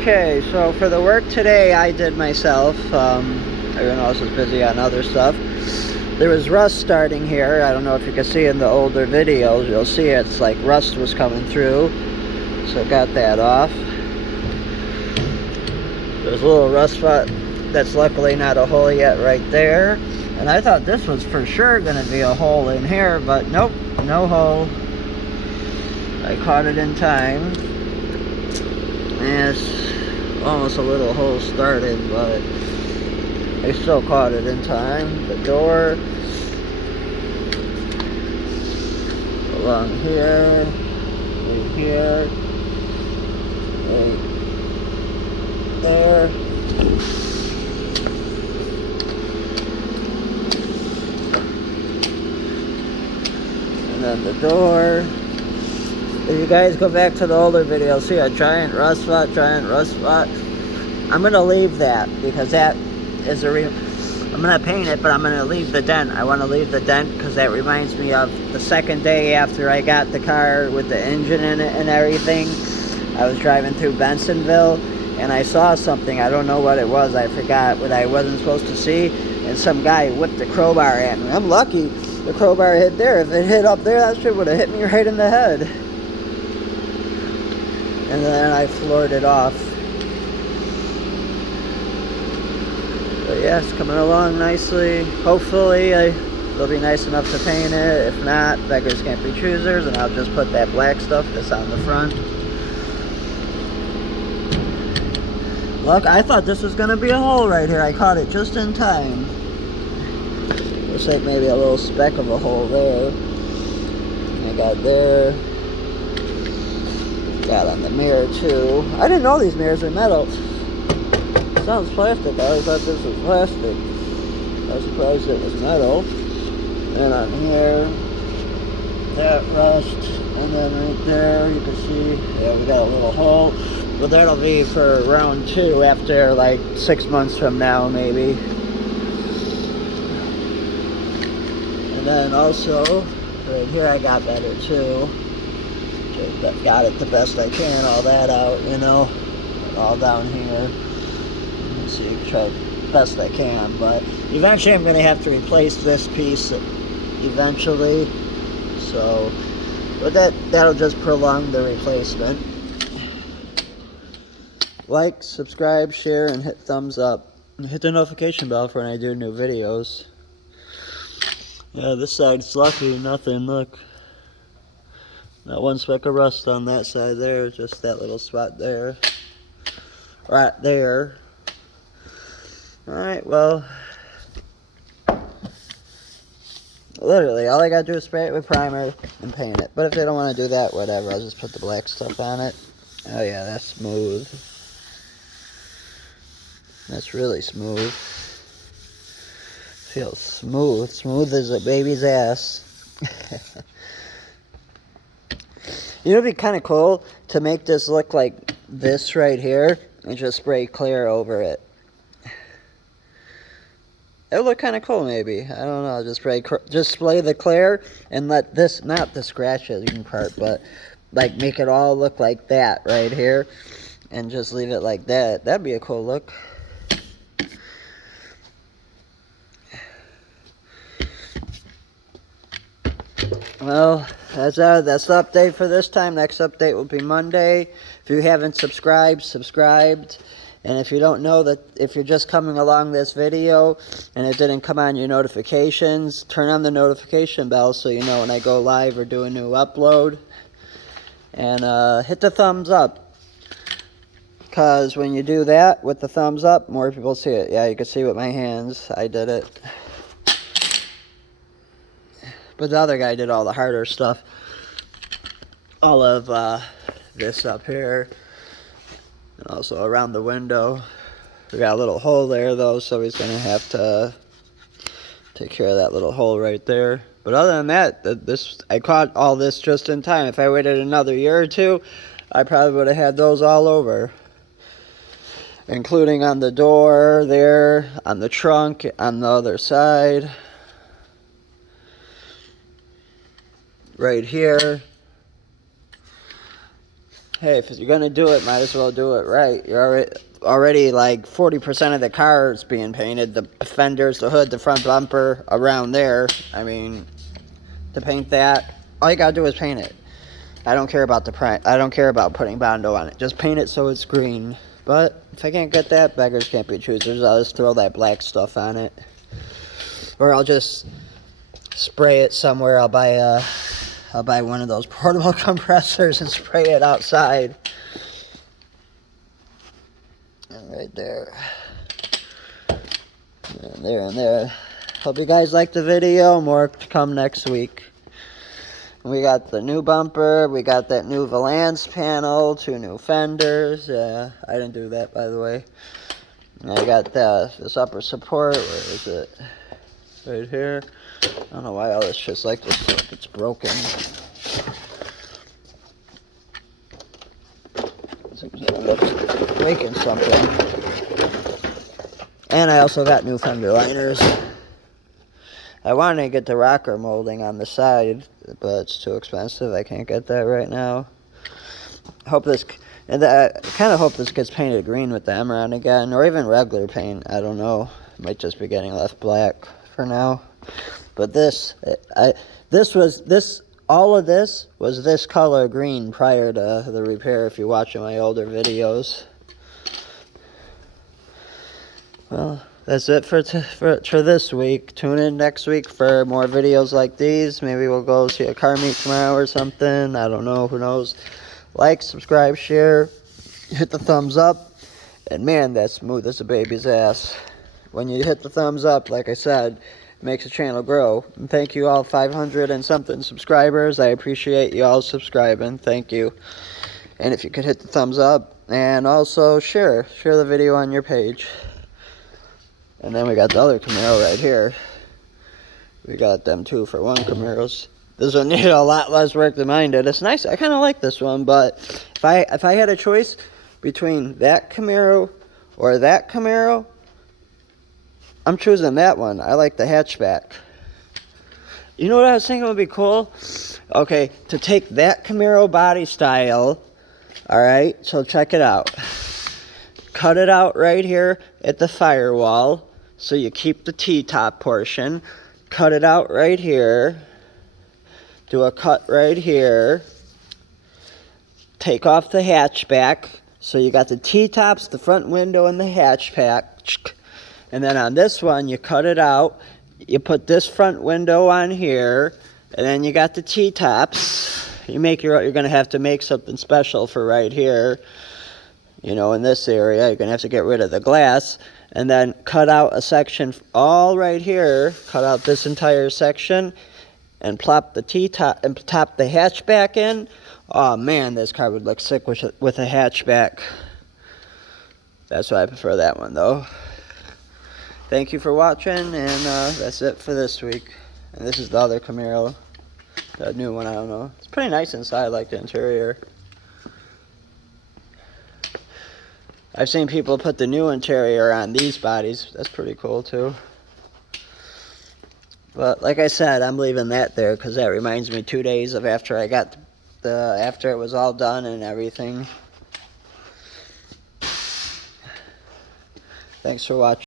Okay, so for the work today I did myself. Everyone else was busy on other stuff. There was rust starting here. I don't know if you can see in the older videos. You'll see it's like rust was coming through. So got that off. There's a little rust spot that's luckily not a hole yet right there. And I thought this was for sure going to be a hole in here, but nope, no hole. I caught it in time. And it's almost a little hole started, but I still caught it in time. The door along here, right here, right there. And then the door. If you guys go back to the older video, see a giant rust spot. I'm going to leave that because that is I'm going to paint it, but I'm going to leave the dent. I want to leave the dent because that reminds me of the second day after I got the car with the engine in it and everything. I was driving through Bensonville and I saw something. I don't know what it was. I forgot what I wasn't supposed to see. And some guy whipped the crowbar at me. I'm lucky the crowbar hit there. If it hit up there, that shit would have hit me right in the head. And then I floored it off. But yes, coming along nicely. Hopefully it'll be nice enough to paint it. If not, beggars can't be choosers, and I'll just put that black stuff that's on the front. Look, I thought this was gonna be a hole right here. I caught it just in time. Looks like maybe a little speck of a hole there. I got there. Got on the mirror too. I didn't know these mirrors were metal. It sounds plastic. I always thought this was plastic. I was surprised it was metal. And on here, that rust. And then right there, you can see, yeah, we got a little hole. But that'll be for round 2 after like 6 months from now, maybe. And then also, right here I got better too. Got it the best I can, all that out, you know, all down here. Let's see, try best I can, but eventually I'm going to have to replace this piece eventually, so, but that'll just prolong the replacement. Like, subscribe, share, and hit thumbs up. And hit the notification bell for when I do new videos. Yeah, this side's lucky, nothing, look. Not one speck of rust on that side there, just that little spot there. Right there. Alright, well, literally, all I gotta do is spray it with primer and paint it. But if they don't want to do that, whatever, I'll just put the black stuff on it. Oh yeah, that's smooth. That's really smooth. Feels smooth. Smooth as a baby's ass. You know, it'd be kind of cool to make this look like this right here and just spray clear over it. It would look kind of cool, maybe. I don't know. Just spray the clear and let this, not the scratches part, but like make it all look like that right here, and just leave it like that. That'd be a cool look. Well, that's the update for this time. Next update will be Monday. If you haven't subscribed. And if you don't know that, if you're just coming along this video and it didn't come on your notifications, turn on the notification bell so you know when I go live or do a new upload. And hit the thumbs up. Because when you do that with the thumbs up, more people see it. Yeah, you can see with my hands, I did it. But the other guy did all the harder stuff. All of this up here. And also around the window. We got a little hole there though, so he's going to have to take care of that little hole right there. But other than that, I caught all this just in time. If I waited another year or two, I probably would have had those all over. Including on the door there, on the trunk, on the other side. Right here. hey, if you're gonna do it, might as well do it right. You're already like 40% of the car is being painted. The fenders, the hood, the front bumper, around there. I mean, to paint that, all you gotta do is paint it. I don't care about the price. I don't care about putting Bondo on it. Just paint it so it's green. But if I can't get that, beggars can't be choosers. I'll just throw that black stuff on it, or I'll just spray it somewhere. I'll buy one of those portable compressors and spray it outside. And right there. And there and there. Hope you guys liked the video. More to come next week. We got the new bumper. We got that new valance panel. 2 new fenders. Yeah, I didn't do that, by the way. And I got this upper support. Where is it? Right here. I don't know why all this shit's like this. Like it's broken. It's breaking something. And I also got new fender liners. I wanted to get the rocker molding on the side, but it's too expensive. I can't get that right now. I kind of hope this gets painted green with the Emerald again, or even regular paint. I don't know. It might just be getting left black for now. But all of this was this color green prior to the repair. If you're watching my older videos. Well, that's it for this week. Tune in next week for more videos like these. Maybe we'll go see a car meet tomorrow or something. I don't know. Who knows? Like, subscribe, share, hit the thumbs up. And man, that's smooth as a baby's ass. When you hit the thumbs up, like I said, it makes the channel grow. And thank you all 500 and something subscribers. I appreciate you all subscribing. Thank you. And if you could hit the thumbs up and also share the video on your page. And then we got the other Camaro right here. We got them 2 for 1 Camaros. This one needed a lot less work than mine did. It's nice. I kind of like this one, but if I had a choice between that Camaro or that Camaro, I'm choosing that one. I like the hatchback. You know what I was thinking would be cool? Okay, to take that Camaro body style, all right, so check it out. Cut it out right here at the firewall. So you keep the T-top portion. Cut it out right here. Do a cut right here. Take off the hatchback. So you got the T-tops, the front window, and the hatchback. And then on this one, you cut it out. You put this front window on here. And then you got the T-tops. You're going to have to make something special for right here. You know, in this area, you're going to have to get rid of the glass. And then cut out a section all right here. Cut out this entire section. And plop the T-top and top the hatchback in. Oh man, this car would look sick with a hatchback. That's why I prefer that one though. Thank you for watching, and that's it for this week. And this is the other Camaro. The new one, I don't know. It's pretty nice inside, I like the interior. I've seen people put the new interior on these bodies. That's pretty cool too. But like I said, I'm leaving that there because that reminds me 2 days of after I got after it was all done and everything. Thanks for watching.